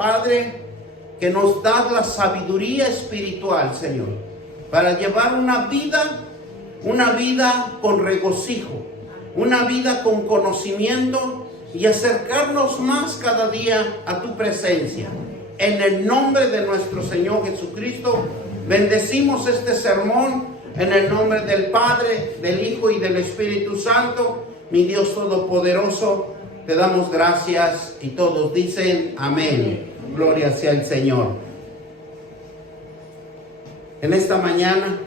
Padre, que nos das la sabiduría espiritual, Señor, para llevar una vida con regocijo, una vida con conocimiento y acercarnos más cada día a tu presencia. En el nombre de nuestro Señor Jesucristo, bendecimos este sermón en el nombre del Padre, del Hijo y del Espíritu Santo. Mi Dios Todopoderoso, te damos gracias y todos dicen amén. Gloria sea el Señor. En esta mañana,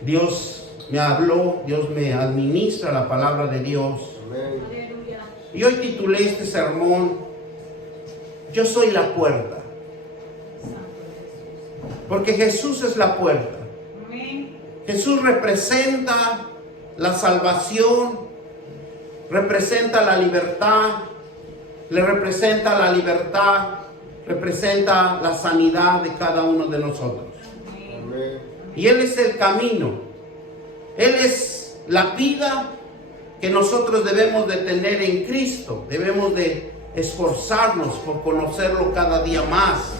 Dios me habló, Dios me administra la palabra de Dios. Amén. Y hoy titulé este sermón, Yo soy la puerta. Porque Jesús es la puerta. Amén. Jesús representa la salvación, representa la libertad, le representa la libertad, representa la sanidad de cada uno de nosotros. Amén. Y Él es el camino. Él es la vida que nosotros debemos de tener en Cristo. Debemos de esforzarnos por conocerlo cada día más,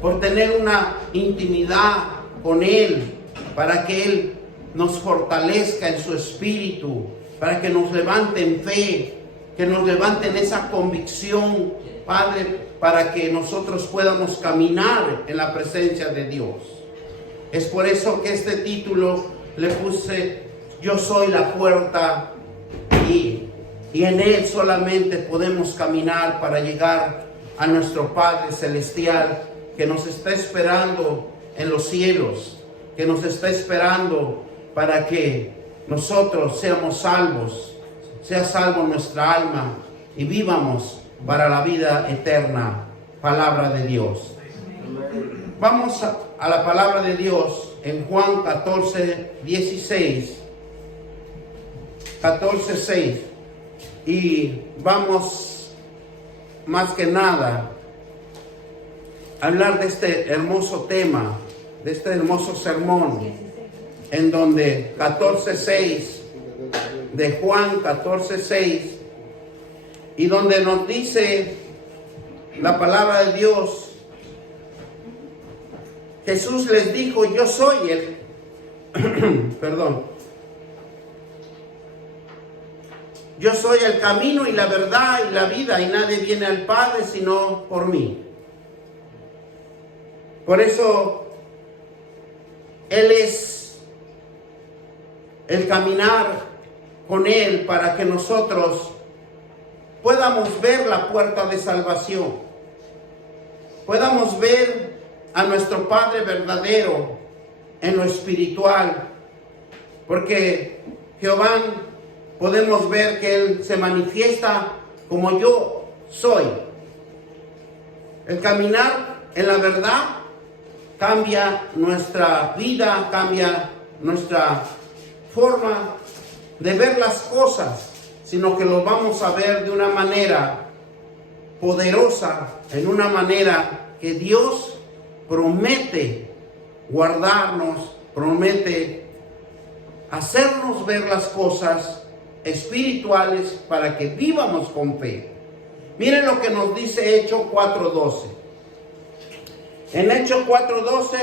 por tener una intimidad con Él, para que Él nos fortalezca en su espíritu, para que nos levante en fe, que nos levante en esa convicción, Padre, para que nosotros podamos caminar en la presencia de Dios. Es por eso que este título le puse, Yo soy la puerta, y en Él solamente podemos caminar para llegar a nuestro Padre Celestial, que nos está esperando en los cielos, que nos está esperando para que nosotros seamos salvos, sea salvo nuestra alma y vivamos para la vida eterna. Palabra de Dios. Vamos a la palabra de Dios en Juan 14:16, 14:6, y vamos más que nada a hablar de este hermoso tema, de este hermoso sermón, en donde 14:6 de Juan 14:6, y donde nos dice la palabra de Dios, Jesús les dijo, yo soy el yo soy el camino y la verdad y la vida, y nadie viene al Padre sino por mí. Por eso Él es el caminar con Él, para que nosotros podamos ver la puerta de salvación, podamos ver a nuestro Padre verdadero en lo espiritual, porque Jehová, podemos ver que Él se manifiesta como yo soy. El caminar en la verdad cambia nuestra vida, cambia nuestra forma de ver las cosas, sino que lo vamos a ver de una manera poderosa, en una manera que Dios promete guardarnos, promete hacernos ver las cosas espirituales para que vivamos con fe. Miren lo que nos dice Hechos 4:12. En Hechos 4:12,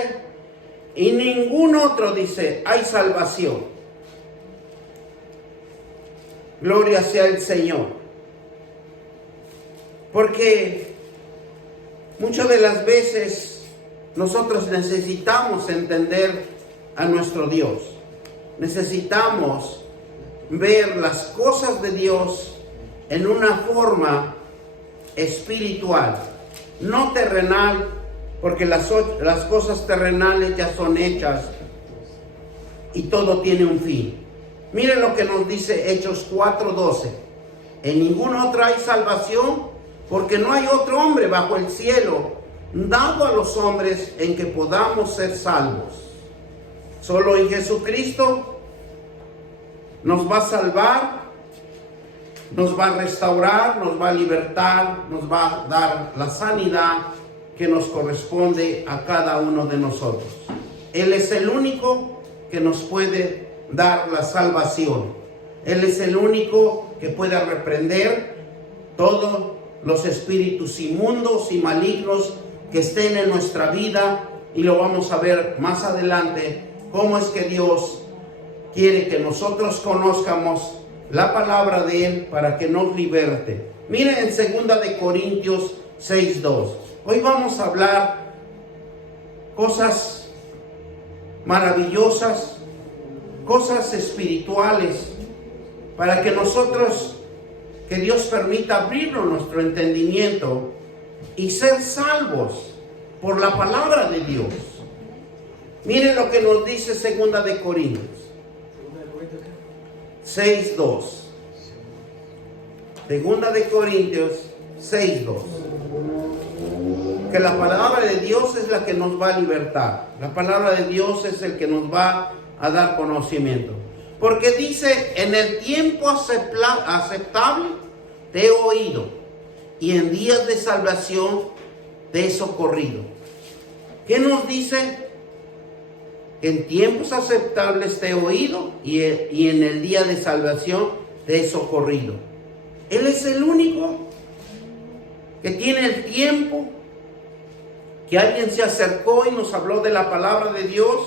y ningún otro, dice, hay salvación. Gloria sea el Señor. Porque muchas de las veces nosotros necesitamos entender a nuestro Dios. Necesitamos ver las cosas de Dios en una forma espiritual, no terrenal, porque las cosas terrenales ya son hechas y todo tiene un fin. Miren lo que nos dice Hechos 4:12. En ningún otro hay salvación, porque no hay otro hombre bajo el cielo dado a los hombres en que podamos ser salvos. Solo en Jesucristo nos va a salvar, nos va a restaurar, nos va a libertar, nos va a dar la sanidad que nos corresponde a cada uno de nosotros. Él es el único que nos puede dar la salvación. Él es el único que puede reprender todos los espíritus inmundos y malignos que estén en nuestra vida, y lo vamos a ver más adelante, cómo es que Dios quiere que nosotros conozcamos la palabra de Él para que nos liberte. Miren en 2 de Corintios 6:2. Hoy vamos a hablar cosas maravillosas, cosas espirituales, para que nosotros, que Dios permita abrirnos nuestro entendimiento y ser salvos por la palabra de Dios. Miren lo que nos dice 2 de Corintios 6:2. 2 de Corintios 6:2. Que la palabra de Dios es la que nos va a libertar. La palabra de Dios es el que nos va a dar conocimiento. Porque dice, en el tiempo aceptable te he oído, y en días de salvación te he socorrido. ¿Qué nos dice? En tiempos aceptables te he oído, y en el día de salvación te he socorrido. Él es el único que tiene el tiempo, que alguien se acercó y nos habló de la palabra de Dios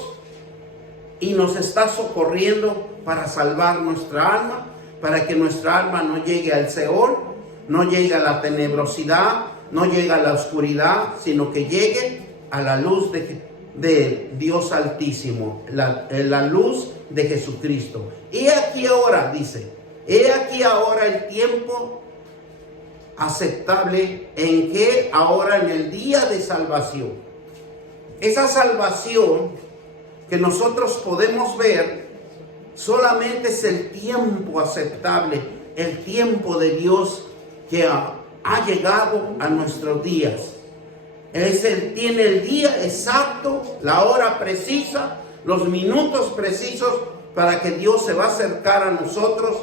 y nos está socorriendo para salvar nuestra alma, para que nuestra alma no llegue al Seol, no llegue a la tenebrosidad, no llegue a la oscuridad, sino que llegue a la luz de Dios Altísimo, la luz de Jesucristo. He aquí ahora, dice, he aquí ahora el tiempo aceptable, en que ahora en el día de salvación. Esa salvación que nosotros podemos ver solamente es el tiempo aceptable, el tiempo de Dios que ha llegado a nuestros días. Tiene el día exacto, la hora precisa, los minutos precisos para que Dios se va a acercar a nosotros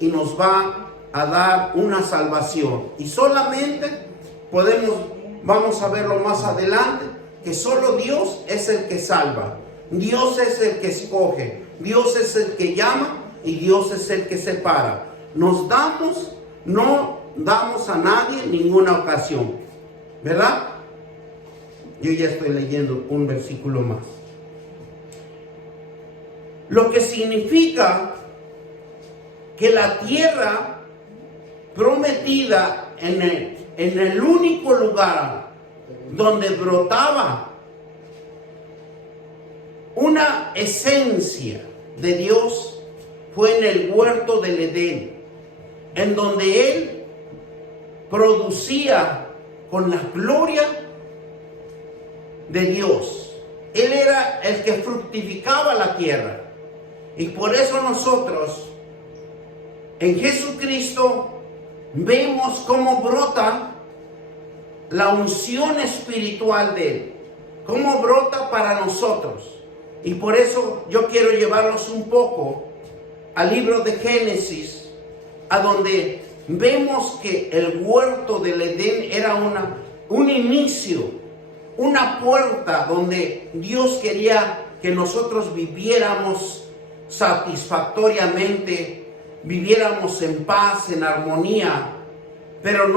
y nos va a dar una salvación. Y solamente vamos a verlo más adelante, que solo Dios es el que salva. Dios es el que escoge, Dios es el que llama y Dios es el que separa. No damos a nadie ninguna ocasión, ¿verdad? Yo ya estoy leyendo un versículo más. Lo que significa que la tierra prometida en el único lugar donde brotaba una esencia de Dios fue en el huerto del Edén, en donde Él producía con la gloria de Dios. Él era el que fructificaba la tierra, y por eso nosotros en Jesucristo vemos cómo brota la unción espiritual de Él, cómo brota para nosotros. Y por eso yo quiero llevarlos un poco al libro de Génesis, a donde vemos que el huerto del Edén era un inicio, una puerta donde Dios quería que nosotros viviéramos satisfactoriamente, viviéramos en paz, en armonía. Pero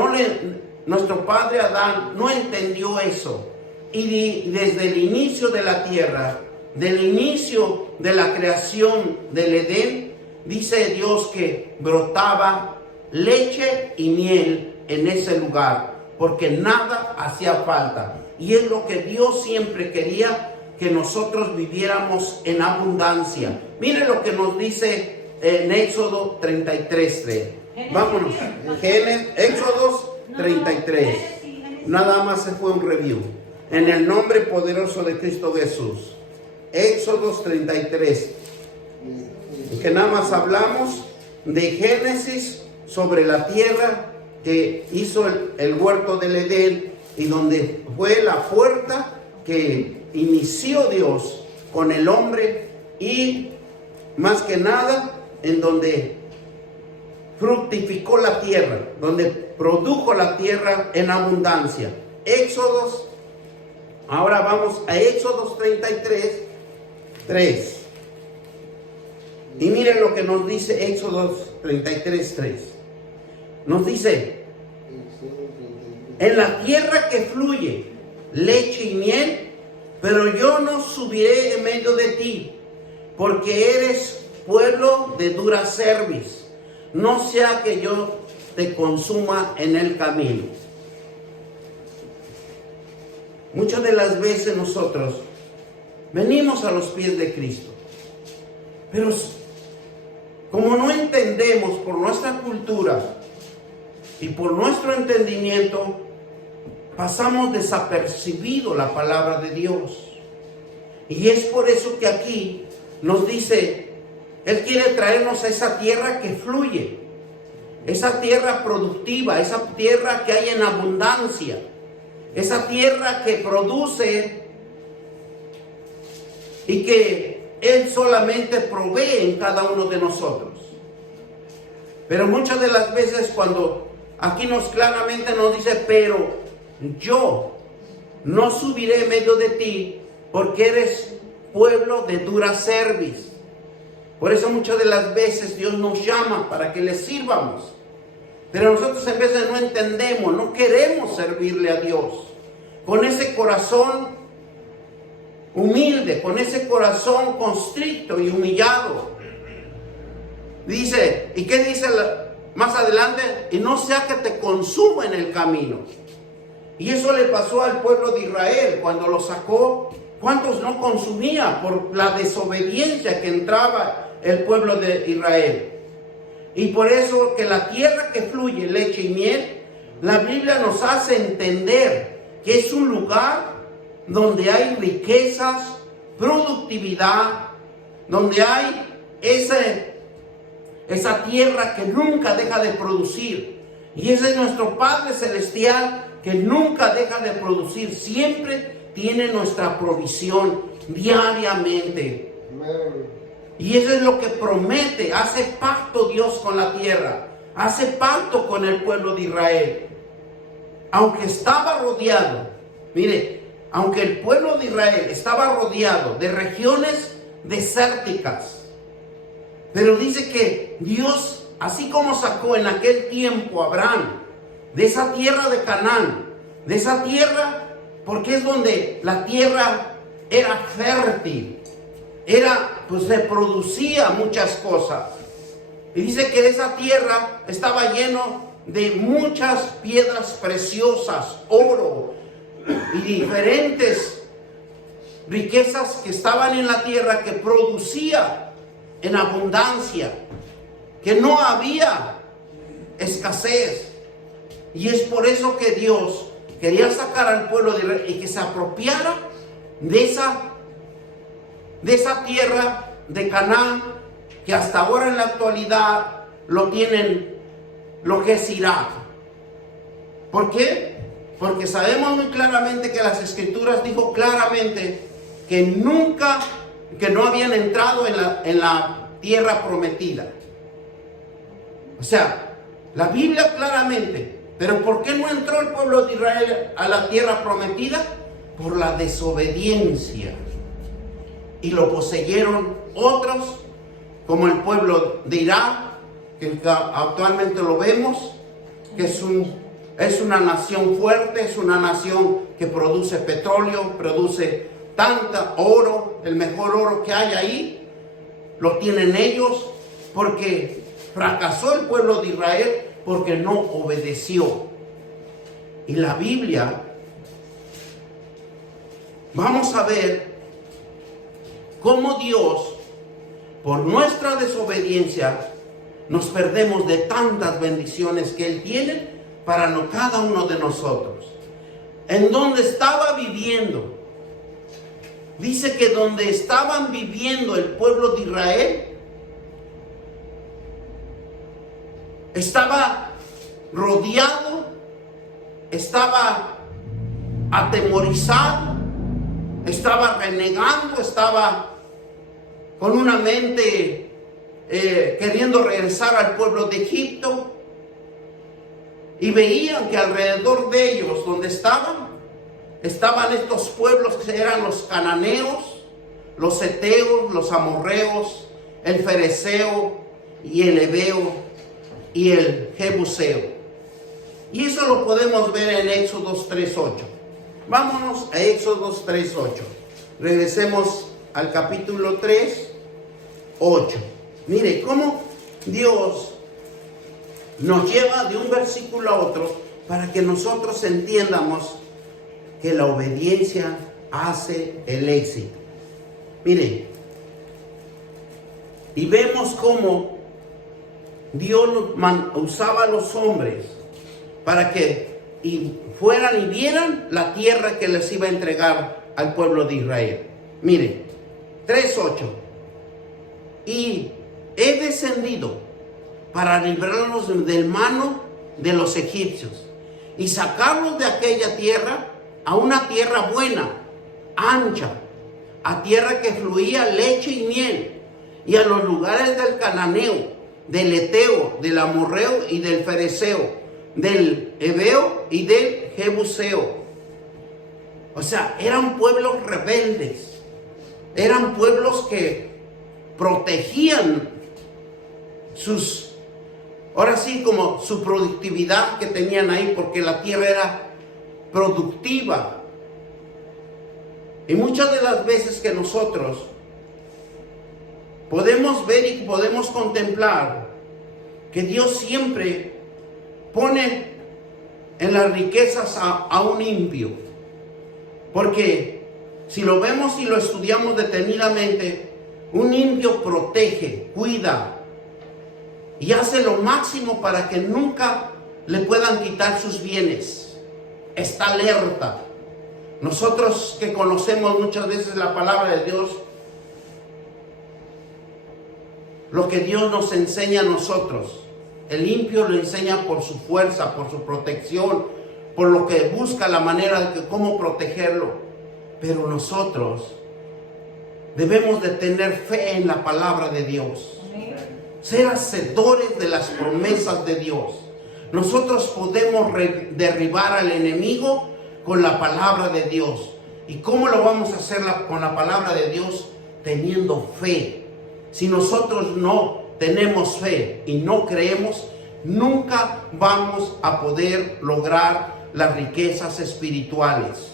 nuestro padre Adán no entendió eso. Y desde el inicio de la tierra, del inicio de la creación del Edén, dice Dios que brotaba leche y miel en ese lugar, porque nada hacía falta. Y es lo que Dios siempre quería, que nosotros viviéramos en abundancia. Miren lo que nos dice en Éxodo 33:3. Vámonos. Éxodo 33. Nada más se fue un review. En el nombre poderoso de Cristo Jesús. Éxodo 33. Que nada más hablamos de Génesis, sobre la tierra que hizo el huerto del Edén, y donde fue la puerta que inició Dios con el hombre, y más que nada en donde fructificó la tierra, donde produjo la tierra en abundancia. Éxodos, ahora vamos a Éxodos 33:3. Y miren lo que nos dice Éxodos 33:3. Nos dice: en la tierra que fluye leche y miel, pero yo no subiré en medio de ti, porque eres pueblo de dura cerviz, no sea que yo te consuma en el camino. Muchas de las veces nosotros venimos a los pies de Cristo, pero como no entendemos por nuestra cultura y por nuestro entendimiento, pasamos desapercibido la palabra de Dios. Y es por eso que aquí nos dice, Él quiere traernos a esa tierra que fluye, esa tierra productiva, esa tierra que hay en abundancia, esa tierra que produce y que Él solamente provee en cada uno de nosotros. Pero muchas de las veces cuando aquí claramente nos dice, pero yo no subiré en medio de ti, porque eres pueblo de dura cerviz. Por eso muchas de las veces Dios nos llama para que le sirvamos. Pero nosotros en veces no entendemos, no queremos servirle a Dios con ese corazón humilde, con ese corazón constricto y humillado. Dice, ¿y qué dice más adelante? Y no sea que te consuma en el camino. Y eso le pasó al pueblo de Israel cuando lo sacó. ¿Cuántos no consumía por la desobediencia que entraba el pueblo de Israel? Y por eso que la tierra que fluye leche y miel, la Biblia nos hace entender que es un lugar donde hay riquezas, productividad, donde hay esa tierra que nunca deja de producir. Y ese es nuestro Padre Celestial, que nunca deja de producir, siempre tiene nuestra provisión diariamente. Amén. Y eso es lo que promete, hace pacto Dios con la tierra, hace pacto con el pueblo de Israel. Aunque estaba rodeado, mire, aunque el pueblo de Israel estaba rodeado de regiones desérticas, pero dice que Dios, así como sacó en aquel tiempo a Abraham de esa tierra de Canaán, de esa tierra, porque es donde la tierra era fértil, pues se producía muchas cosas. Y dice que esa tierra estaba lleno de muchas piedras preciosas, oro y diferentes riquezas que estaban en la tierra, que producía en abundancia, que no había escasez. Y es por eso que Dios quería sacar al pueblo de Israel y que se apropiara de esa tierra de Canaán, que hasta ahora en la actualidad lo tienen, lo que es Irak. ¿Por qué? Porque sabemos muy claramente que las Escrituras dijo claramente que no habían entrado en la tierra prometida. O sea, la Biblia claramente. Pero ¿por qué no entró el pueblo de Israel a la tierra prometida? Por la desobediencia. Y lo poseyeron otros, como el pueblo de Irak, que actualmente lo vemos, que es una nación fuerte, es una nación que produce petróleo, produce tanta oro, el mejor oro que hay ahí, lo tienen ellos, porque fracasó el pueblo de Israel, porque no obedeció. Y la Biblia, vamos a ver cómo Dios, por nuestra desobediencia, nos perdemos de tantas bendiciones que Él tiene para cada uno de nosotros. En donde estaba viviendo, dice que donde estaban viviendo el pueblo de Israel, estaba rodeado, estaba atemorizado, estaba renegando, estaba con una mente queriendo regresar al pueblo de Egipto. Y veían que alrededor de ellos, donde estaban estos pueblos que eran los cananeos, los heteos, los amorreos, el fereceo y el heveo y el jebuseo. Y eso lo podemos ver en Éxodo 3:8. Vámonos a Éxodo 3:8. Regresemos al capítulo 3:8. Mire cómo Dios nos lleva de un versículo a otro para que nosotros entiendamos que la obediencia hace el éxito. Mire, y vemos cómo Dios usaba a los hombres para que fueran y vieran la tierra que les iba a entregar al pueblo de Israel. Mire, 3:8. Y he descendido para librarlos del mano de los egipcios y sacarlos de aquella tierra a una tierra buena, ancha, a tierra que fluía leche y miel, y a los lugares del cananeo, del eteo, del amorreo y del fereceo, del heveo y del jebuseo. O sea, eran pueblos rebeldes, eran pueblos que protegían ahora sí, como su productividad que tenían ahí, porque la tierra era productiva. Y muchas de las veces que nosotros podemos ver y podemos contemplar que Dios siempre pone en las riquezas a un impío. Porque si lo vemos y lo estudiamos detenidamente, un impío protege, cuida y hace lo máximo para que nunca le puedan quitar sus bienes. Está alerta. Nosotros que conocemos muchas veces la palabra de Dios, lo que Dios nos enseña a nosotros, el impío lo enseña por su fuerza, por su protección, por lo que busca la manera de cómo protegerlo. Pero nosotros debemos de tener fe en la palabra de Dios, ser hacedores de las promesas de Dios. Nosotros podemos derribar al enemigo con la palabra de Dios. ¿Y cómo lo vamos a hacer con la palabra de Dios? Teniendo fe. Si nosotros no tenemos fe y no creemos, nunca vamos a poder lograr las riquezas espirituales,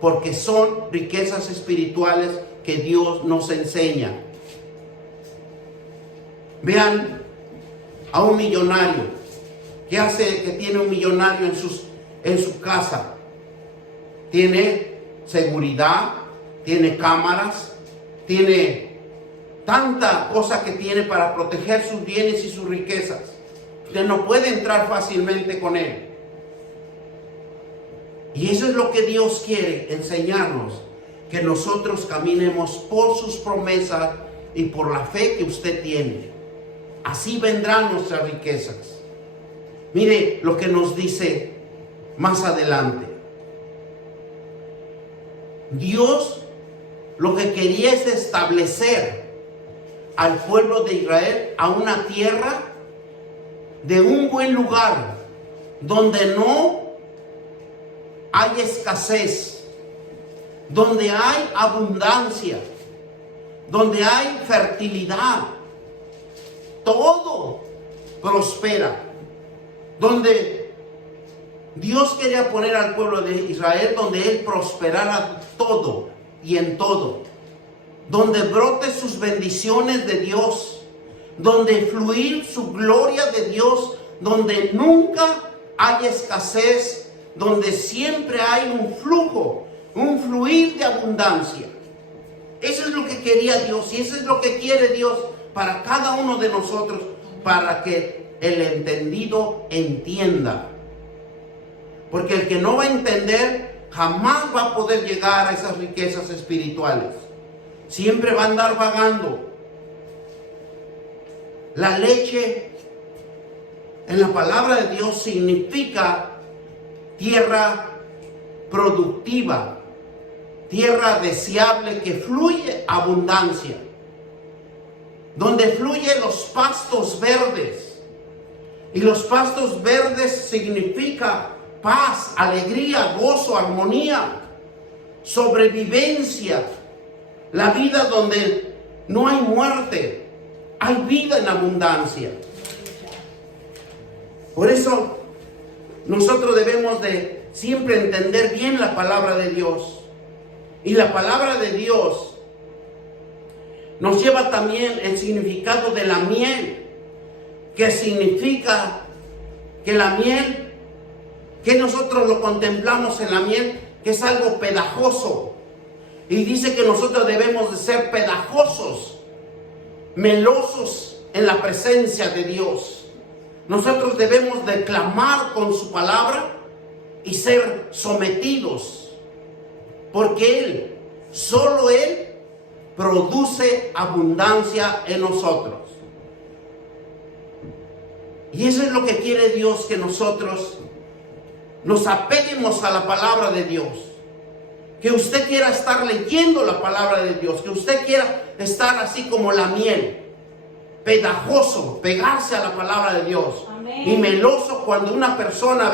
porque son riquezas espirituales que Dios nos enseña. Vean a un millonario. ¿Qué hace que tiene un millonario en su casa? Tiene seguridad, tiene cámaras, tiene tanta cosa que tiene para proteger sus bienes y sus riquezas. Usted no puede entrar fácilmente con él. Y eso es lo que Dios quiere enseñarnos, que nosotros caminemos por sus promesas y por la fe que usted tiene. Así vendrán nuestras riquezas. Mire lo que nos dice más adelante. Dios lo que quería es establecer al pueblo de Israel a una tierra de un buen lugar, donde no hay escasez, donde hay abundancia, donde hay fertilidad, todo prospera, donde Dios quería poner al pueblo de Israel donde Él prosperara todo y en todo, donde brote sus bendiciones de Dios, donde fluir su gloria de Dios, donde nunca hay escasez, donde siempre hay un flujo, un fluir de abundancia. Eso es lo que quería Dios y eso es lo que quiere Dios para cada uno de nosotros, para que el entendido entienda. Porque el que no va a entender jamás va a poder llegar a esas riquezas espirituales. Siempre va a andar vagando. La leche en la palabra de Dios significa tierra productiva, tierra deseable que fluye abundancia, donde fluyen los pastos verdes. Y los pastos verdes significa paz, alegría, gozo, armonía, sobrevivencia, la vida donde no hay muerte, hay vida en abundancia. Por eso nosotros debemos de siempre entender bien la palabra de Dios. Y la palabra de Dios nos lleva también el significado de la miel, que significa que la miel, que nosotros lo contemplamos en la miel, que es algo pegajoso. Y dice que nosotros debemos de ser pegajosos, melosos en la presencia de Dios. Nosotros debemos de clamar con su palabra y ser sometidos, porque Él, solo Él, produce abundancia en nosotros. Y eso es lo que quiere Dios, que nosotros nos apeguemos a la palabra de Dios. Que usted quiera estar leyendo la palabra de Dios, que usted quiera estar así como la miel, pegajoso, pegarse a la palabra de Dios. Amén. Y meloso cuando una persona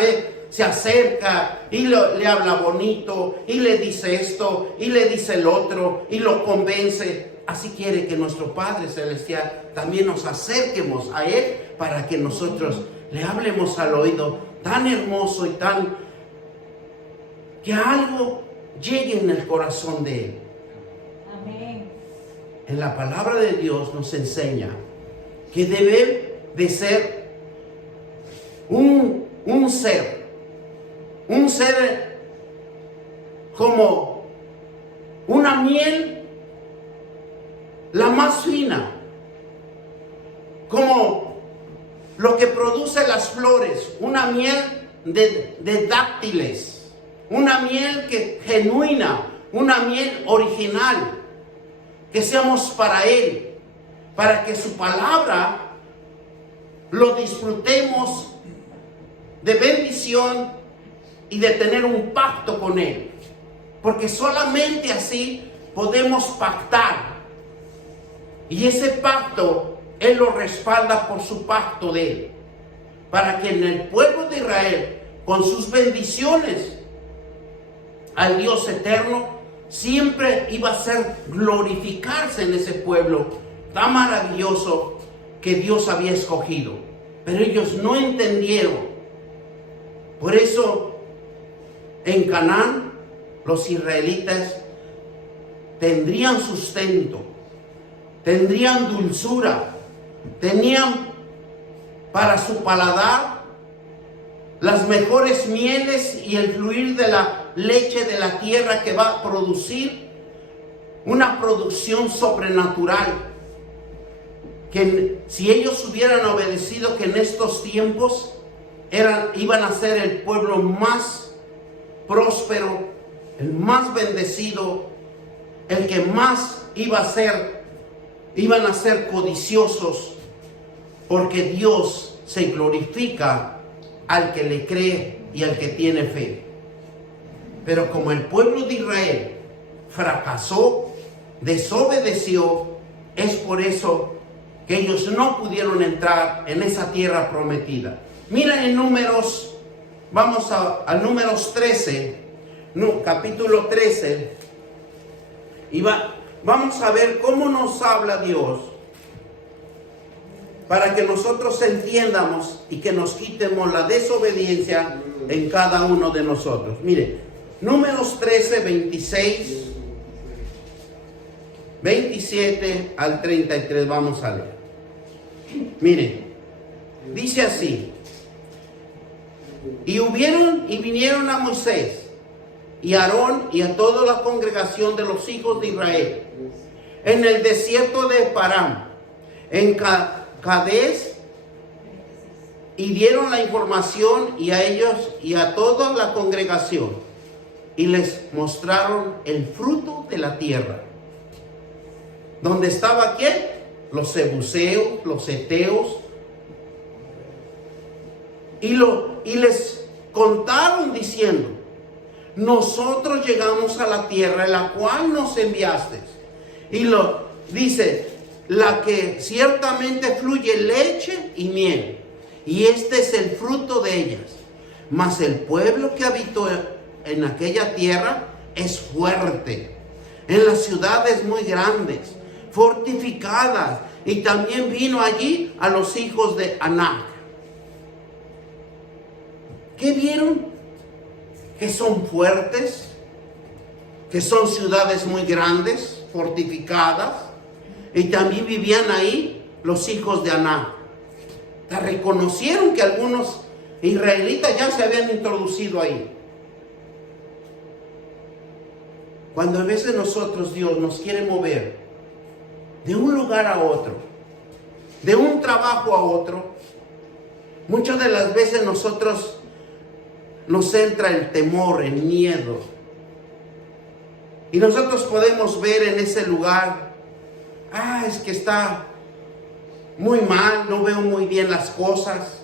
se acerca y le habla bonito, y le dice esto, y le dice el otro, y lo convence. Así quiere que nuestro Padre Celestial también nos acerquemos a Él, para que nosotros le hablemos al oído tan hermoso y tan, que algo llegue en el corazón de Él. Amén. En la palabra de Dios nos enseña que debe de ser un ser como una miel, la más fina, como lo que produce las flores, una miel de dátiles, una miel genuina, una miel original, que seamos para Él, para que su palabra lo disfrutemos de bendición y de tener un pacto con Él, porque solamente así podemos pactar, y ese pacto Él lo respalda por su pacto de Él, para que en el pueblo de Israel, con sus bendiciones al Dios eterno, siempre iba a ser glorificarse en ese pueblo tan maravilloso que Dios había escogido. Pero ellos no entendieron. Por eso en Canaán los israelitas tendrían sustento, tendrían dulzura, tenían para su paladar las mejores mieles y el fluir de la leche de la tierra, que va a producir una producción sobrenatural, que si ellos hubieran obedecido, que en estos tiempos iban a ser el pueblo más próspero, el más bendecido, el que más iban a ser codiciosos, porque Dios se glorifica al que le cree y al que tiene fe. Pero como el pueblo de Israel fracasó, desobedeció, es por eso que ellos no pudieron entrar en esa tierra prometida. Mira en Números, vamos a Números 13, capítulo 13, y vamos a ver cómo nos habla Dios, para que nosotros entiendamos y que nos quitemos la desobediencia en cada uno de nosotros. Mire, Números 13, 26, 27 al 33, vamos a leer. Mire, dice así: y vinieron a Moisés y a Aarón y a toda la congregación de los hijos de Israel en el desierto de Parán, en Cades, y dieron la información, y a ellos y a toda la congregación, y les mostraron el fruto de la tierra. ¿Dónde estaba quién? Los jebuseos, los heteos. Y les contaron diciendo: nosotros llegamos a la tierra en la cual nos enviaste. Y dice: la que ciertamente fluye leche y miel, y este es el fruto de ellas. Mas el pueblo que habitó en aquella tierra es fuerte, en las ciudades muy grandes, fortificadas, y también vino allí a los hijos de Anac. ¿Qué vieron? Que son fuertes, que son ciudades muy grandes, fortificadas, y también vivían ahí los hijos de Aná. Reconocieron que algunos israelitas ya se habían introducido ahí. Cuando a veces nosotros, Dios nos quiere mover de un lugar a otro, de un trabajo a otro, muchas de las veces nosotros nos entra el temor, el miedo. Y nosotros podemos ver en ese lugar, es que está muy mal, no veo muy bien las cosas.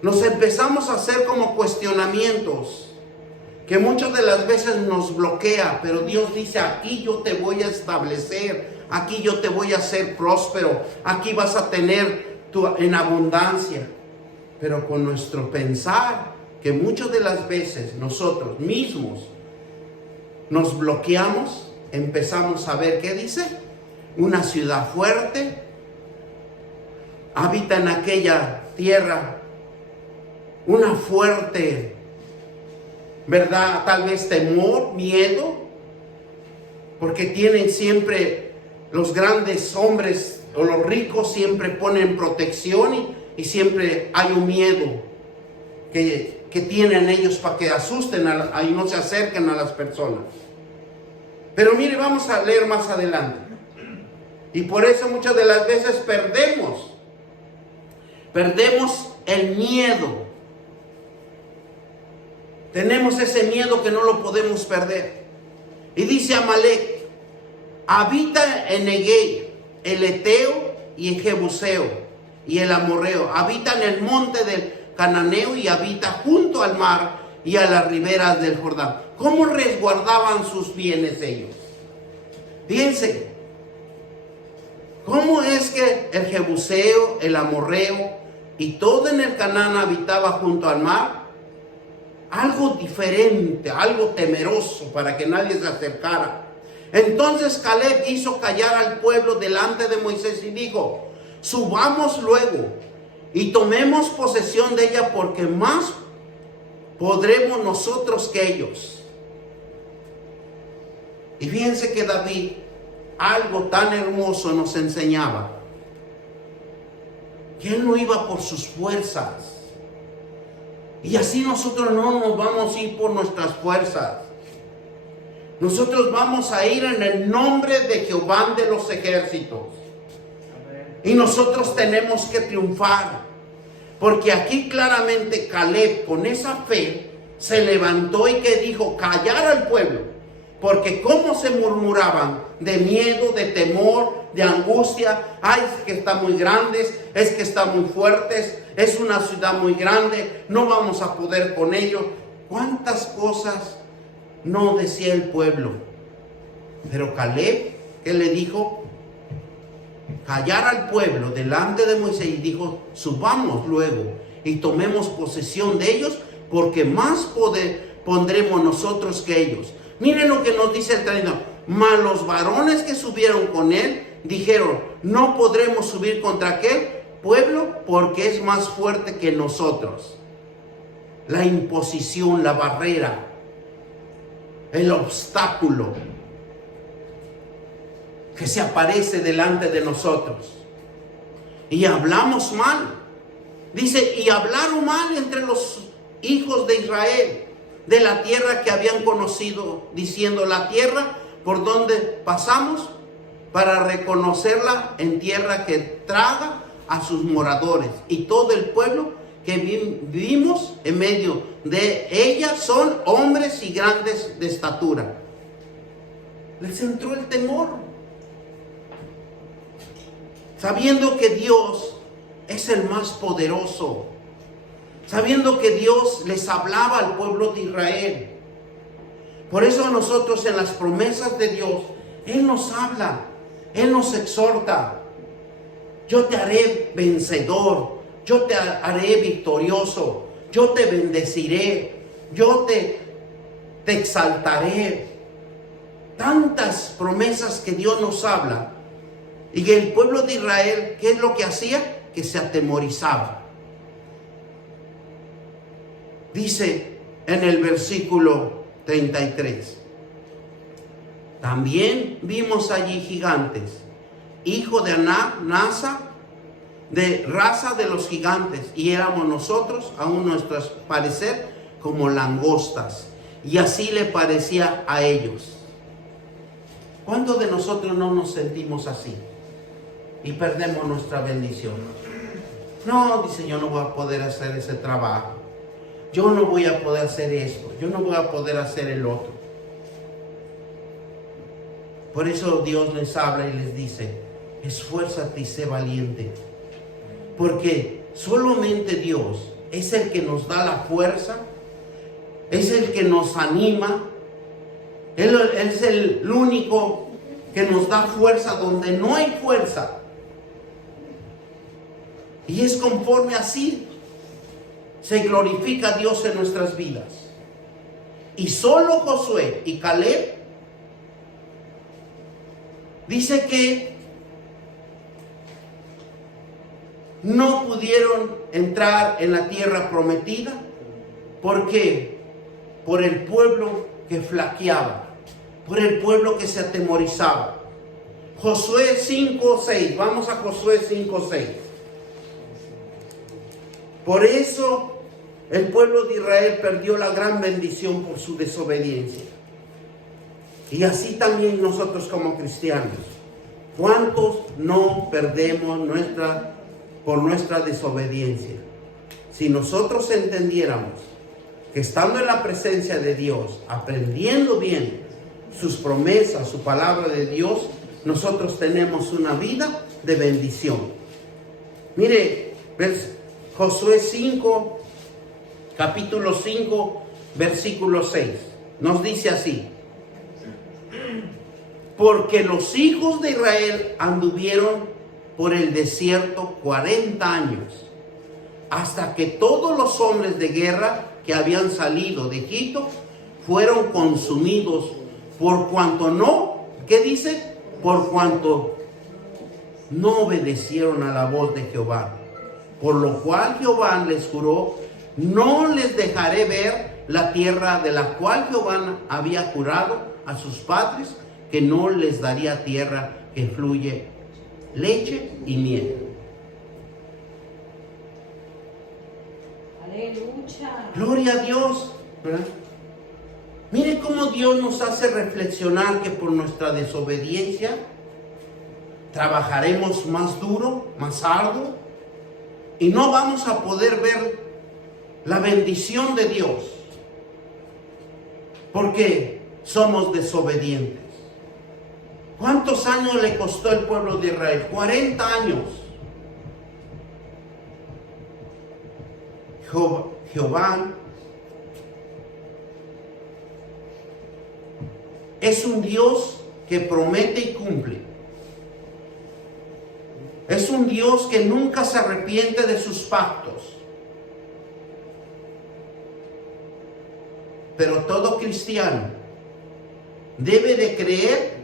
Nos empezamos a hacer como cuestionamientos que muchas de las veces nos bloquea, pero Dios dice, aquí yo te voy a establecer, aquí yo te voy a hacer próspero, aquí vas a tener en abundancia. Pero con nuestro pensar, que muchas de las veces nosotros mismos nos bloqueamos, empezamos a ver, ¿qué dice? Una ciudad fuerte, habita en aquella tierra una fuerte, ¿verdad? Tal vez temor, miedo, porque tienen siempre los grandes hombres o los ricos siempre ponen protección y siempre hay un miedo que tienen ellos para que asusten y no se acerquen a las personas. Pero mire, vamos a leer más adelante. Y por eso muchas de las veces perdemos el miedo. Tenemos ese miedo que no lo podemos perder. Y dice Amalek, habita en Negev, el Eteo y el Jebuseo y el Amorreo. Habita en el monte del Cananeo y habita junto al mar y a las riberas del Jordán. ¿Cómo resguardaban sus bienes ellos? Fíjense, ¿cómo es que el Jebuseo, el Amorreo y todo en el Canaán habitaba junto al mar? Algo diferente, algo temeroso para que nadie se acercara. Entonces Caleb hizo callar al pueblo delante de Moisés y dijo, subamos luego y tomemos posesión de ella porque más podremos nosotros que ellos. Y fíjense que David algo tan hermoso nos enseñaba, que él no iba por sus fuerzas. Y así nosotros no nos vamos a ir por nuestras fuerzas. Nosotros vamos a ir en el nombre de Jehová de los ejércitos. Y nosotros tenemos que triunfar. Porque aquí claramente Caleb con esa fe se levantó y que dijo callar al pueblo. Porque cómo se murmuraban de miedo, de temor, de angustia. Es que están muy grandes, es que están muy fuertes, es una ciudad muy grande, no vamos a poder con ellos. ¿Cuántas cosas no decía el pueblo? Pero Caleb, ¿qué le dijo? Callar al pueblo delante de Moisés y dijo, subamos luego y tomemos posesión de ellos, porque más poder pondremos nosotros que ellos. Miren lo que nos dice el 30. Mas los varones que subieron con él dijeron, no podremos subir contra aquel pueblo porque es más fuerte que nosotros. La imposición, la barrera, el obstáculo que se aparece delante de nosotros. Y hablamos mal. Dice, y hablaron mal entre los hijos de Israel, de la tierra que habían conocido, diciendo, la tierra por donde pasamos, para reconocerla en tierra que traga a sus moradores. Y todo el pueblo que vivimos en medio de ella son hombres y grandes de estatura. Les entró el temor, sabiendo que Dios es el más poderoso, sabiendo que Dios les hablaba al pueblo de Israel. Por eso nosotros en las promesas de Dios, Él nos habla, Él nos exhorta. Yo te haré vencedor, yo te haré victorioso, yo te bendeciré, yo te exaltaré. Tantas promesas que Dios nos habla. Y que el pueblo de Israel, ¿qué es lo que hacía? Que se atemorizaba. Dice en el versículo 33. También vimos allí gigantes, hijo de Nasa, de raza de los gigantes, y éramos nosotros, aún nuestro parecer, como langostas, y así le parecía a ellos. ¿Cuántos de nosotros no nos sentimos así y perdemos nuestra bendición? No, dice, yo no voy a poder hacer ese trabajo, yo no voy a poder hacer esto, yo no voy a poder hacer el otro. Por eso Dios les habla y les dice, esfuérzate y sé valiente, porque solamente Dios es el que nos da la fuerza, es el que nos anima. Él es el único que nos da fuerza donde no hay fuerza. Y es conforme así se glorifica a Dios en nuestras vidas. Y solo Josué y Caleb dice que no pudieron entrar en la tierra prometida. ¿Por qué? Por el pueblo que flaqueaba, por el pueblo que se atemorizaba. Josué 5:6, vamos a Josué 5:6. Por eso el pueblo de Israel perdió la gran bendición por su desobediencia. Y así también nosotros como cristianos. ¿Cuántos no perdemos por nuestra desobediencia? Si nosotros entendiéramos que estando en la presencia de Dios, aprendiendo bien sus promesas, su palabra de Dios, nosotros tenemos una vida de bendición. Mire, Josué 5, capítulo 5, versículo 6, nos dice así: porque los hijos de Israel anduvieron por el desierto 40 años, hasta que todos los hombres de guerra que habían salido de Egipto fueron consumidos, por cuanto no, ¿qué dice? Por cuanto no obedecieron a la voz de Jehová. Por lo cual Jehová les juró, no les dejaré ver la tierra de la cual Jehová había jurado a sus padres, que no les daría tierra que fluye leche y miel. Aleluya. Gloria a Dios, ¿verdad? Mire cómo Dios nos hace reflexionar que por nuestra desobediencia trabajaremos más duro, más arduo, y no vamos a poder ver la bendición de Dios, porque somos desobedientes. ¿Cuántos años le costó el pueblo de Israel? 40 años. Jehová es un Dios que promete y cumple. Es un Dios que nunca se arrepiente de sus pactos. Pero todo cristiano debe de creer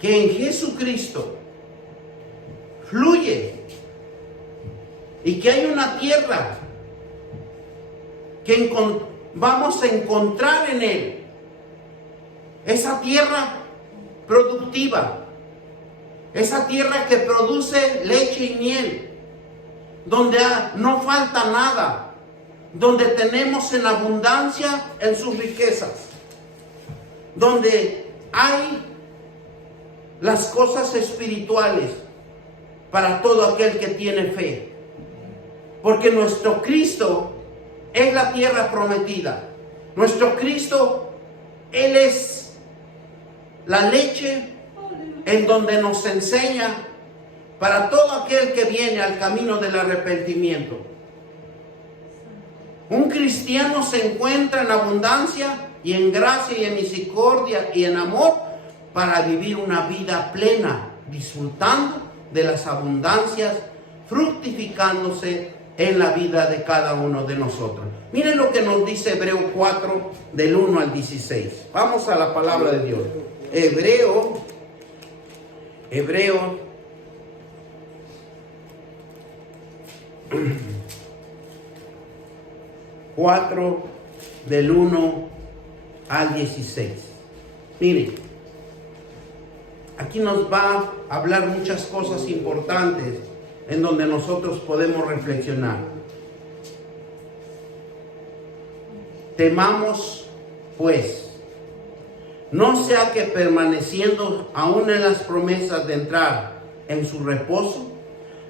que en Jesucristo fluye y que hay una tierra que vamos a encontrar en Él. Esa tierra productiva, esa tierra que produce leche y miel, donde no falta nada, donde tenemos en abundancia en sus riquezas, donde hay las cosas espirituales para todo aquel que tiene fe. Porque nuestro Cristo es la tierra prometida. Nuestro Cristo, Él es la leche en donde nos enseña para todo aquel que viene al camino del arrepentimiento. Un cristiano se encuentra en abundancia y en gracia y en misericordia y en amor para vivir una vida plena, disfrutando de las abundancias, fructificándose en la vida de cada uno de nosotros. Miren lo que nos dice Hebreo 4, del 1 al 16. Vamos a la palabra de Dios. Hebreo 4 del 1 al 16. Miren, aquí nos va a hablar muchas cosas importantes en donde nosotros podemos reflexionar. Temamos, pues, no sea que permaneciendo aún en las promesas de entrar en su reposo,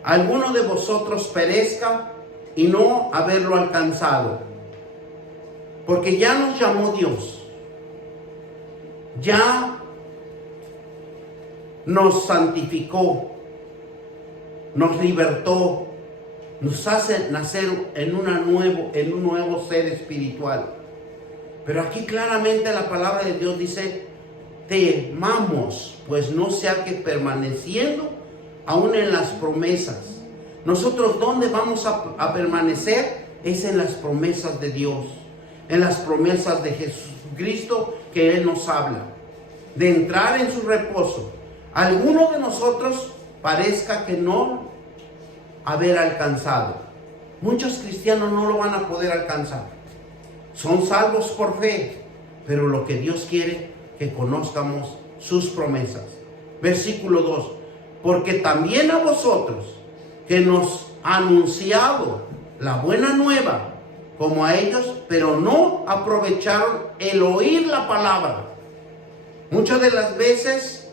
alguno de vosotros perezca y no haberlo alcanzado. Porque ya nos llamó Dios, ya nos santificó, nos libertó, nos hace nacer en un nuevo ser espiritual. Pero aquí claramente la palabra de Dios dice: temamos, pues no sea que permaneciendo aún en las promesas. Nosotros, ¿dónde vamos a permanecer? Es en las promesas de Dios, en las promesas de Jesucristo que Él nos habla, de entrar en su reposo. Alguno de nosotros parezca que no haber alcanzado. Muchos cristianos no lo van a poder alcanzar. Son salvos por fe, pero lo que Dios quiere que conozcamos sus promesas. Versículo 2: porque también a vosotros que nos ha anunciado la buena nueva, como a ellos, pero no aprovecharon el oír la palabra. Muchas de las veces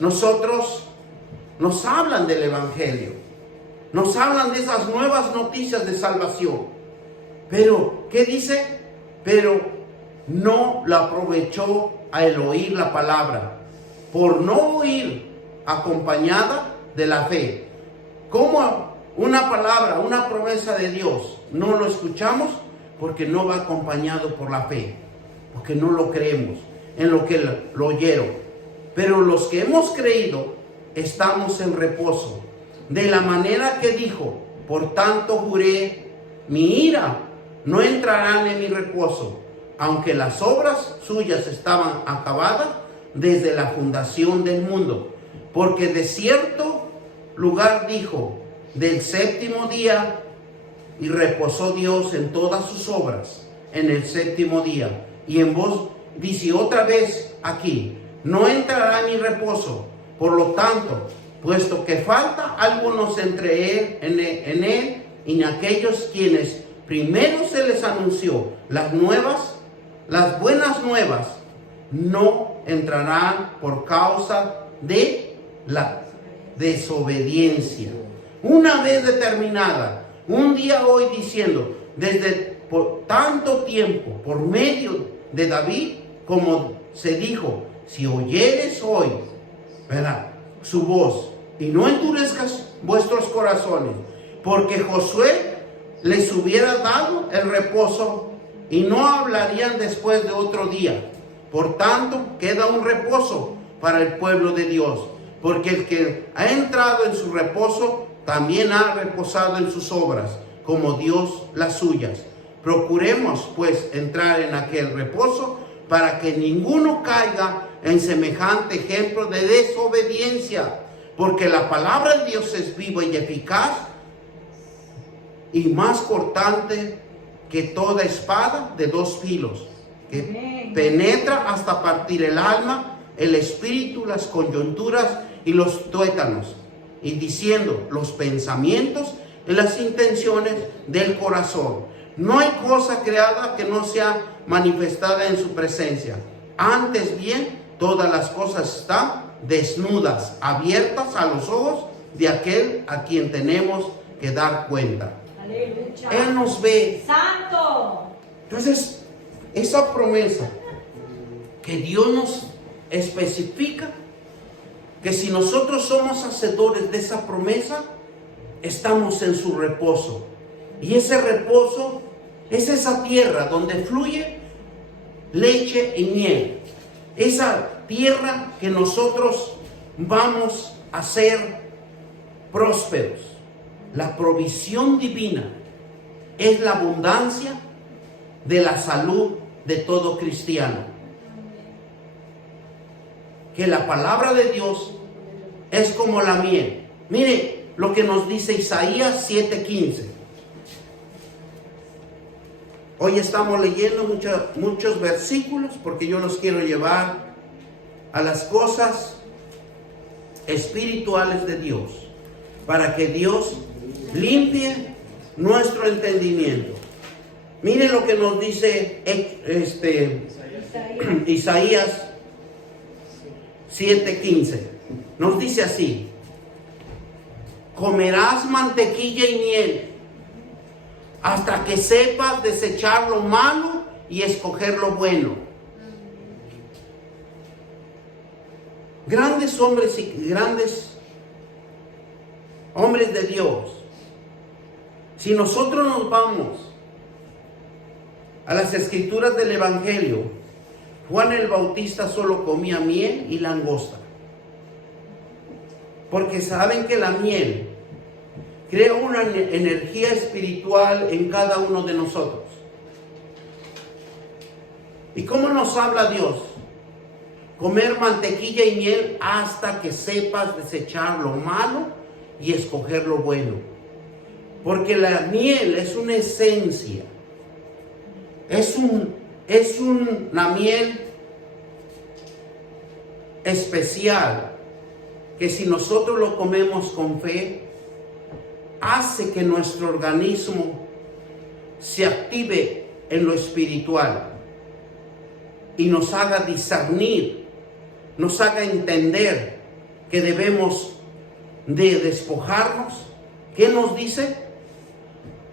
nosotros nos hablan del Evangelio, nos hablan de esas nuevas noticias de salvación, pero ¿qué dice? Pero no la aprovechó al oír la palabra, por no oír acompañada de la fe. ¿Cómo una palabra, una promesa de Dios no lo escuchamos? Porque no va acompañado por la fe, porque no lo creemos en lo que lo oyeron. Pero los que hemos creído estamos en reposo, de la manera que dijo: por tanto juré, mi ira no entrarán en mi reposo, aunque las obras suyas estaban acabadas desde la fundación del mundo. Porque de cierto lugar dijo: del séptimo día, y reposó Dios en todas sus obras en el séptimo día. Y en vos dice otra vez aquí: no entrará en mi reposo. Por lo tanto, puesto que falta algunos entre en él y en aquellos quienes primero se les anunció las buenas nuevas, no entrarán por causa de la desobediencia. Una vez determinada, un día hoy diciendo, desde por tanto tiempo, por medio de David, como se dijo: si oyeres hoy, ¿verdad?, su voz, y no endurezcas vuestros corazones, porque Josué les hubiera dado el reposo y no hablarían después de otro día. Por tanto, queda un reposo para el pueblo de Dios, porque el que ha entrado en su reposo también ha reposado en sus obras, como Dios las suyas. Procuremos pues entrar en aquel reposo, para que ninguno caiga en semejante ejemplo de desobediencia, porque la palabra de Dios es viva y eficaz, y más cortante que toda espada de dos filos, que penetra hasta partir el alma, el espíritu, las coyunturas y los tuétanos, y diciendo los pensamientos y las intenciones del corazón. No hay cosa creada que no sea manifestada en su presencia. Antes bien, todas las cosas están desnudas, abiertas a los ojos de aquel a quien tenemos que dar cuenta. Aleluya. Él nos ve. ¡Santo! Entonces, esa promesa que Dios nos especifica, que si nosotros somos hacedores de esa promesa, estamos en su reposo. Y ese reposo es esa tierra donde fluye leche y miel. Esa tierra que nosotros vamos a ser prósperos. La provisión divina es la abundancia de la salud de todo cristiano. Que la palabra de Dios es como la miel. Mire lo que nos dice Isaías 7:15. Hoy estamos leyendo muchos versículos porque yo los quiero llevar a las cosas espirituales de Dios, para que Dios limpie nuestro entendimiento. Miren lo que nos dice Isaías 7:15. Nos dice así: comerás mantequilla y miel hasta que sepas desechar lo malo y escoger lo bueno. Grandes hombres y grandes hombres de Dios, si nosotros nos vamos a las escrituras del Evangelio, Juan el Bautista solo comía miel y langosta, porque saben que la miel crea una energía espiritual en cada uno de nosotros. ¿Y cómo nos habla Dios? Comer mantequilla y miel hasta que sepas desechar lo malo y escoger lo bueno. Porque la miel es una esencia. Es una miel especial que si nosotros lo comemos con fe, hace que nuestro organismo se active en lo espiritual y nos haga discernir, nos haga entender que debemos de despojarnos. ¿Qué nos dice?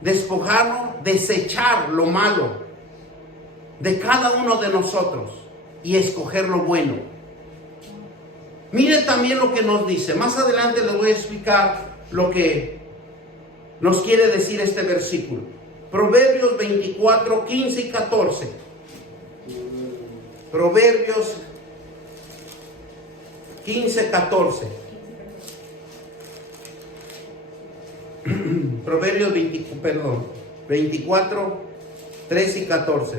Despojarnos, desechar lo malo de cada uno de nosotros y escoger lo bueno. Mire también lo que nos dice. Más adelante les voy a explicar lo que nos quiere decir este versículo. Proverbios 24, 15 y 14. Proverbios 15, 14. Proverbios 24, 13 y 14.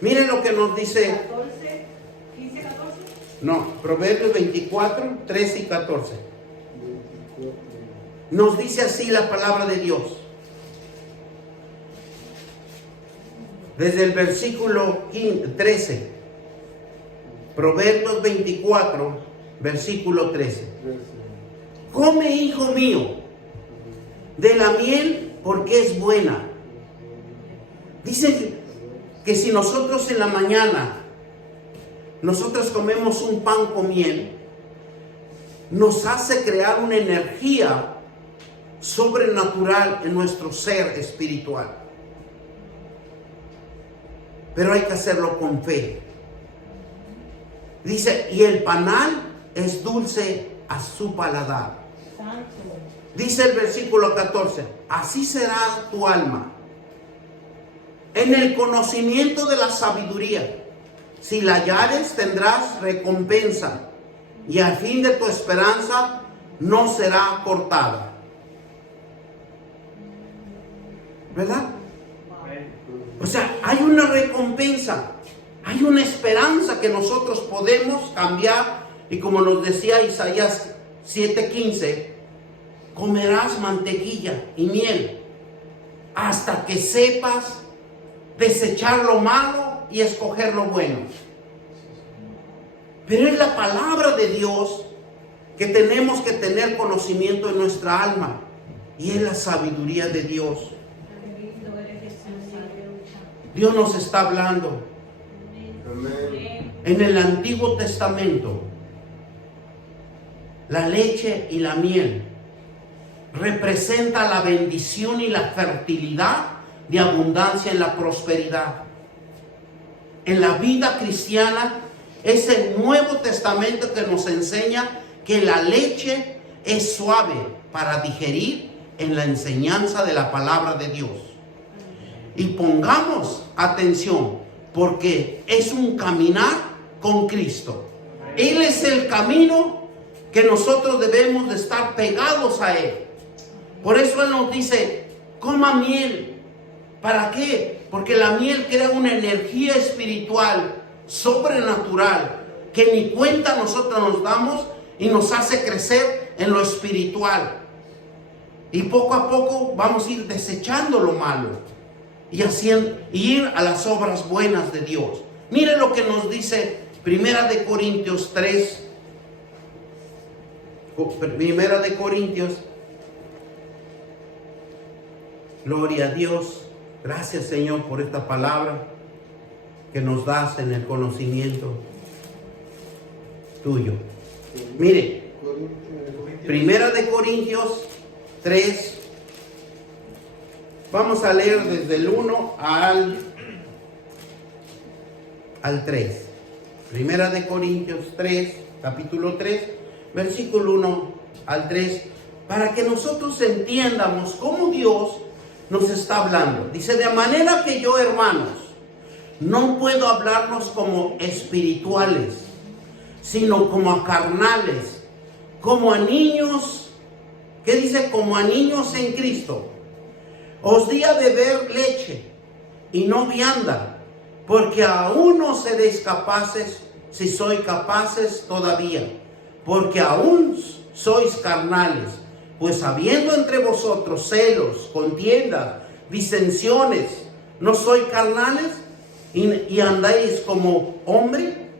Miren lo que nos dice. 14, 15, 14. No, Proverbios 24, 13 y 14. Nos dice así la palabra de Dios. Desde el versículo 13. Proverbios 24, versículo 13. Come, hijo mío, de la miel porque es buena. Dice que si nosotros en la mañana, nosotros comemos un pan con miel, nos hace crear una energía sobrenatural en nuestro ser espiritual. Pero hay que hacerlo con fe. Dice, y el panal es dulce a su paladar. Dice el versículo 14, así será tu alma en el conocimiento de la sabiduría. Si la hallares, tendrás recompensa, y al fin de tu esperanza no será cortada. ¿Verdad? O sea, hay una recompensa, hay una esperanza que nosotros podemos cambiar. Y como nos decía Isaías 7:15, comerás mantequilla y miel hasta que sepas desechar lo malo y escoger lo bueno. Pero es la palabra de Dios que tenemos que tener conocimiento en nuestra alma, y es la sabiduría de Dios. Dios nos está hablando. Amén. En el Antiguo Testamento, la leche y la miel representa la bendición y la fertilidad de abundancia en la prosperidad. En la vida cristiana es el Nuevo Testamento que nos enseña que la leche es suave para digerir en la enseñanza de la palabra de Dios. Y pongamos atención, porque es un caminar con Cristo. Él es el camino que nosotros debemos de estar pegados a Él. Por eso Él nos dice, coma miel. ¿Para qué? Porque la miel crea una energía espiritual sobrenatural que ni cuenta nosotros nos damos y nos hace crecer en lo espiritual. Y poco a poco vamos a ir desechando lo malo y ir a las obras buenas de Dios. Mire lo que nos dice Primera de Corintios 3. Primera de Corintios. Gloria a Dios. Gracias, Señor, por esta palabra que nos das en el conocimiento tuyo. Mire, Primera de Corintios 3. Vamos a leer desde el 1 al 3. Primera de Corintios 3, capítulo 3, versículo 1 al 3, para que nosotros entiendamos cómo Dios nos está hablando. Dice, de manera que yo, hermanos, no puedo hablarnos como espirituales, sino como a carnales, como a niños. ¿Qué dice? Como a niños en Cristo. Os di a beber leche y no vianda, porque aún no seréis capaces, si sois capaces todavía, porque aún sois carnales. Pues habiendo entre vosotros celos, contiendas, disensiones, ¿no sois carnales y andáis como hombre?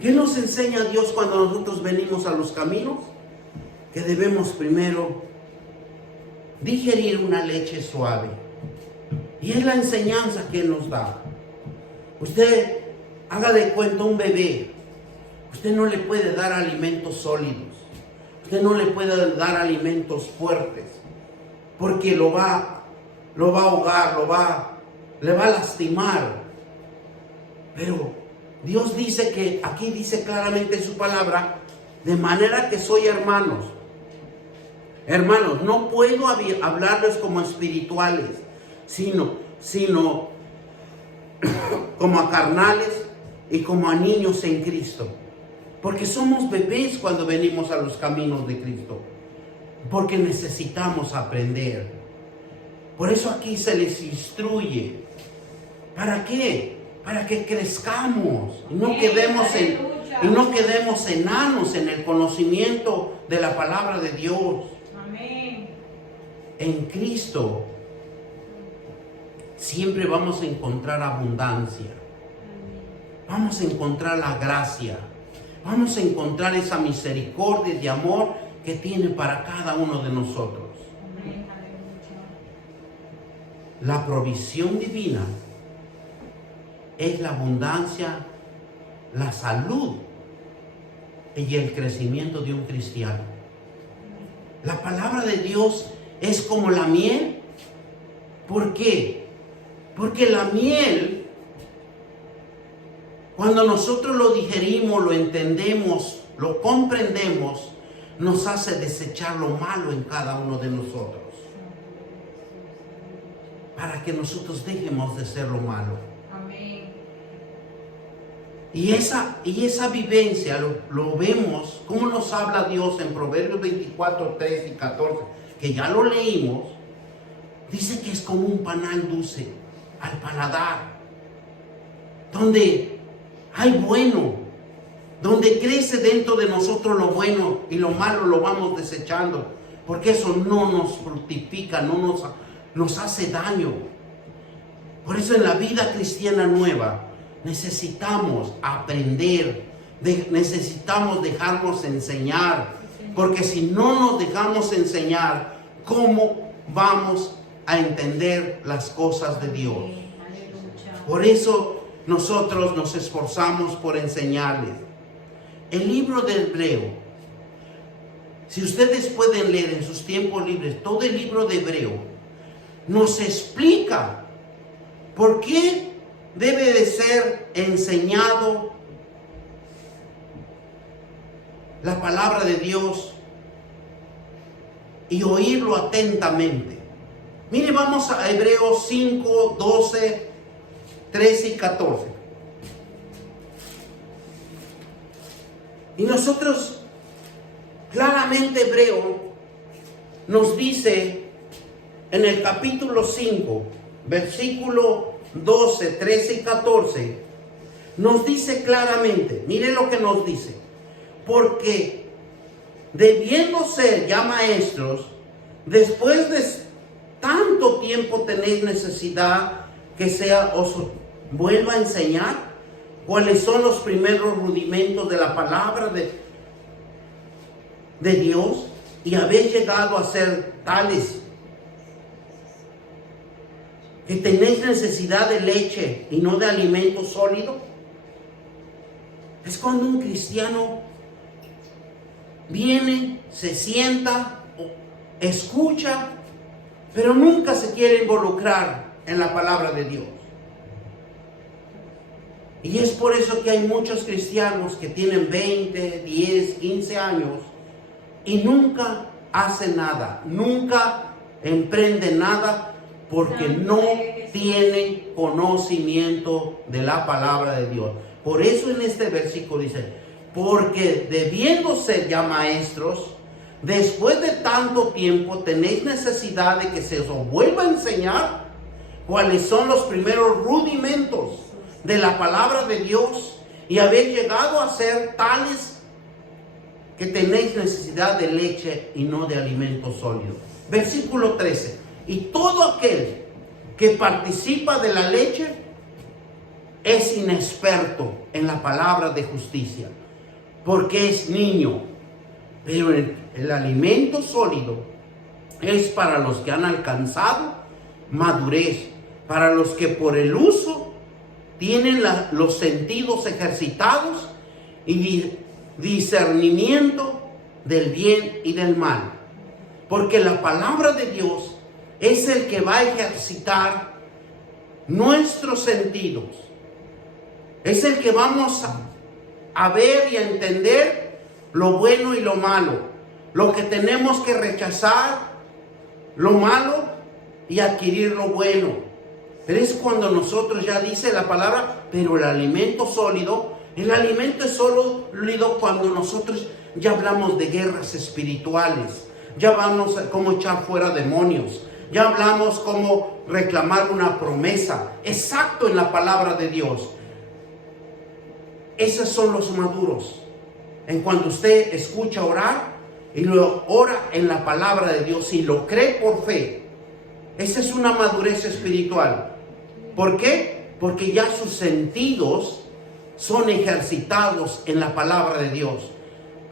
¿Qué nos enseña Dios cuando nosotros venimos a los caminos? Que debemos primero digerir una leche suave. Y es la enseñanza que Él nos da. Usted haga de cuenta un bebé. Usted no le puede dar alimentos sólidos. Usted no le puede dar alimentos fuertes. Porque lo va a ahogar, le va a lastimar. Pero Dios dice que, aquí dice claramente en su palabra, de manera que soy hermanos. Hermanos, no puedo hablarles como espirituales, sino como a carnales y como a niños en Cristo. Porque somos bebés cuando venimos a los caminos de Cristo. Porque necesitamos aprender. Por eso aquí se les instruye. ¿Para qué? Para que crezcamos y no quedemos enanos en el conocimiento de la palabra de Dios. Amén. En Cristo siempre vamos a encontrar abundancia. Vamos a encontrar la gracia. Vamos a encontrar esa misericordia y amor que tiene para cada uno de nosotros. Amén. La provisión divina es la abundancia, la salud y el crecimiento de un cristiano. La palabra de Dios es como la miel. ¿Por qué? Porque la miel, cuando nosotros lo digerimos, lo entendemos, lo comprendemos, nos hace desechar lo malo en cada uno de nosotros. Para que nosotros dejemos de ser lo malo. Amén. Y esa vivencia lo vemos, cómo nos habla Dios en Proverbios 24, 3 y 14, que ya lo leímos. Dice que es como un panal dulce al paladar, donde hay bueno, donde crece dentro de nosotros lo bueno y lo malo lo vamos desechando, porque eso no nos fructifica, no nos hace daño. Por eso en la vida cristiana nueva necesitamos aprender, necesitamos dejarnos enseñar, porque si no nos dejamos enseñar, ¿cómo vamos a entender las cosas de Dios? Por eso nosotros nos esforzamos por enseñarles. El libro de Hebreo, si ustedes pueden leer en sus tiempos libres, todo el libro de Hebreo nos explica por qué debe de ser enseñado la palabra de Dios y oírlo atentamente. Mire, vamos a Hebreos 5, 12, 13 y 14. Y nosotros, claramente Hebreo nos dice en el capítulo 5, versículo 12, 13 y 14, nos dice claramente, mire lo que nos dice: Porque debiendo ser ya maestros, después de tanto tiempo tenéis necesidad que os vuelva a enseñar cuáles son los primeros rudimentos de la palabra de Dios, y habéis llegado a ser tales que tenéis necesidad de leche y no de alimento sólido. Es cuando un cristiano viene, se sienta, escucha, pero nunca se quiere involucrar en la palabra de Dios. Y es por eso que hay muchos cristianos que tienen 20, 10, 15 años y nunca hacen nada, nunca emprenden nada, porque no tienen conocimiento de la palabra de Dios. Por eso en este versículo dice, porque debiendo ser ya maestros, después de tanto tiempo tenéis necesidad de que se os vuelva a enseñar cuáles son los primeros rudimentos de la palabra de Dios, y habéis llegado a ser tales que tenéis necesidad de leche y no de alimento sólido. Versículo 13. Y todo aquel que participa de la leche es inexperto en la palabra de justicia, porque es niño. Pero el alimento sólido es para los que han alcanzado madurez, para los que por el uso tienen los sentidos ejercitados y discernimiento del bien y del mal. Porque la palabra de Dios es el que va a ejercitar nuestros sentidos. Es el que vamos a ver y a entender lo bueno y lo malo. Lo que tenemos que rechazar, lo malo, y adquirir lo bueno. Pero es cuando nosotros, ya dice la palabra, pero el alimento sólido, el alimento es sólido cuando nosotros ya hablamos de guerras espirituales, ya hablamos cómo echar fuera demonios, ya hablamos cómo reclamar una promesa, exacto en la palabra de Dios. Esos son los maduros. En cuanto usted escucha orar y lo ora en la palabra de Dios y lo cree por fe, esa es una madurez espiritual. ¿Por qué? Porque ya sus sentidos son ejercitados en la palabra de Dios.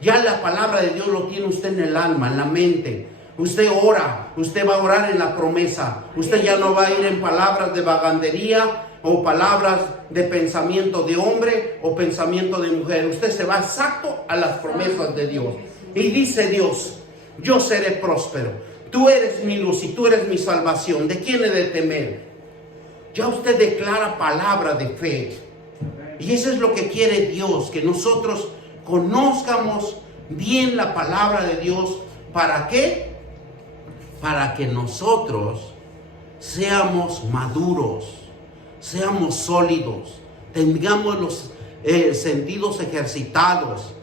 Ya la palabra de Dios lo tiene usted en el alma, en la mente. Usted ora, usted va a orar en la promesa. Usted ya no va a ir en palabras de vagandería o palabras de pensamiento de hombre o pensamiento de mujer. Usted se va exacto a las promesas de Dios. Y dice Dios, yo seré próspero. Tú eres mi luz y tú eres mi salvación. ¿De quién he de temer? Ya usted declara palabra de fe. Y eso es lo que quiere Dios, que nosotros conozcamos bien la palabra de Dios. ¿Para qué? Para que nosotros seamos maduros, seamos sólidos, tengamos los sentidos ejercitados,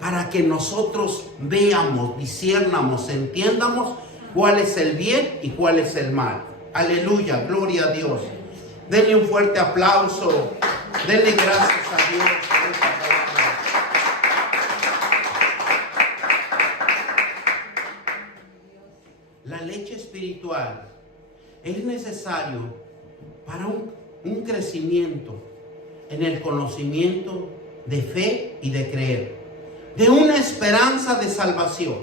para que nosotros veamos, disciernamos, entiendamos cuál es el bien y cuál es el mal. Aleluya, gloria a Dios. Denle un fuerte aplauso. Denle gracias a Dios por esta palabra. La leche espiritual es necesario para un crecimiento en el conocimiento de fe y de creer, de una esperanza de salvación.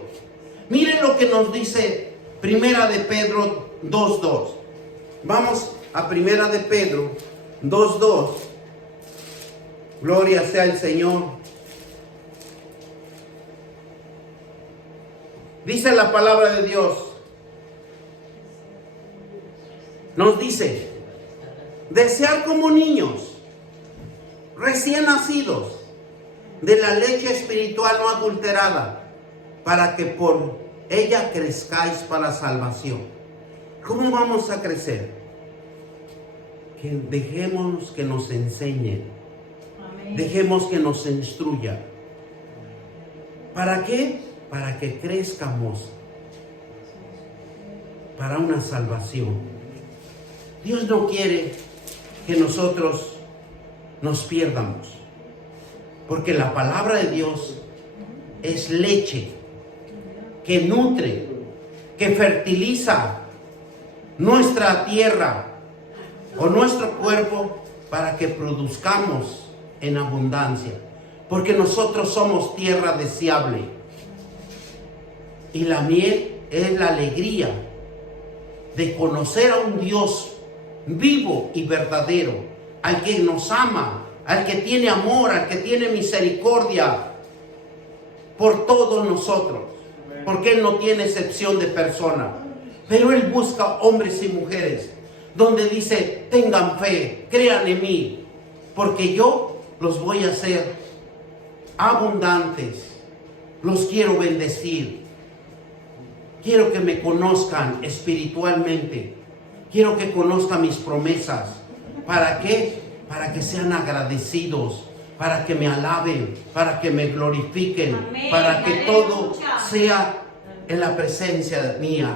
Miren lo que nos dice Primera de Pedro 2:2. Vamos a Primera de Pedro 2:2. Gloria sea el Señor. Dice la palabra de Dios. Nos dice, desear como niños recién nacidos de la leche espiritual no adulterada, para que por ella crezcáis para salvación. ¿Cómo vamos a crecer? Que dejemos que nos enseñen. Amén. Dejemos que nos instruya. ¿Para qué? Para que crezcamos para una salvación. Dios no quiere que nosotros nos pierdamos, porque la palabra de Dios es leche que nutre, que fertiliza nuestra tierra o nuestro cuerpo para que produzcamos en abundancia. Porque nosotros somos tierra deseable. Y la miel es la alegría de conocer a un Dios vivo y verdadero, al que nos ama, al que tiene amor, al que tiene misericordia por todos nosotros, porque Él no tiene excepción de persona, pero Él busca hombres y mujeres donde dice: tengan fe, crean en mí, porque yo los voy a hacer abundantes, los quiero bendecir, quiero que me conozcan espiritualmente, quiero que conozcan mis promesas. ¿Para qué? Para que sean agradecidos, para que me alaben, para que me glorifiquen, Amén. para que Aleluya. todo sea en la presencia mía.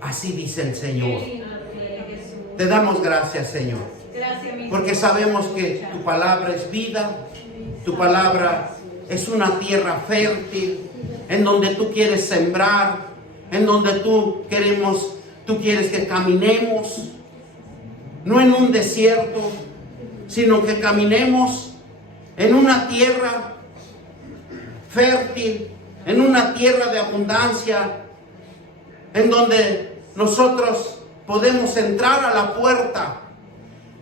Así dice el Señor. Te damos gracias, Señor, Gracias, mi porque sabemos que tu palabra es vida, tu palabra es una tierra fértil, en donde tú quieres sembrar, en donde tú quieres que caminemos, no en un desierto, sino que caminemos en una tierra fértil, en una tierra de abundancia, en donde nosotros podemos entrar a la puerta,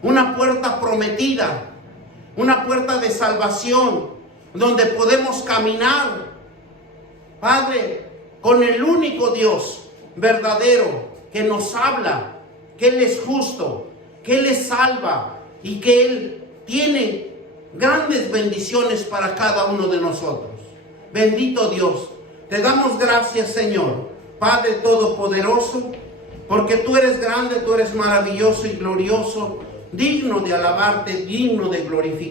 una puerta prometida, una puerta de salvación, donde podemos caminar, Padre, con el único Dios verdadero que nos habla, que Él es justo, que Él es salva y que Él tiene grandes bendiciones para cada uno de nosotros. Bendito Dios, te damos gracias, Señor, Padre Todopoderoso, porque tú eres grande, tú eres maravilloso y glorioso, digno de alabarte, digno de glorificar.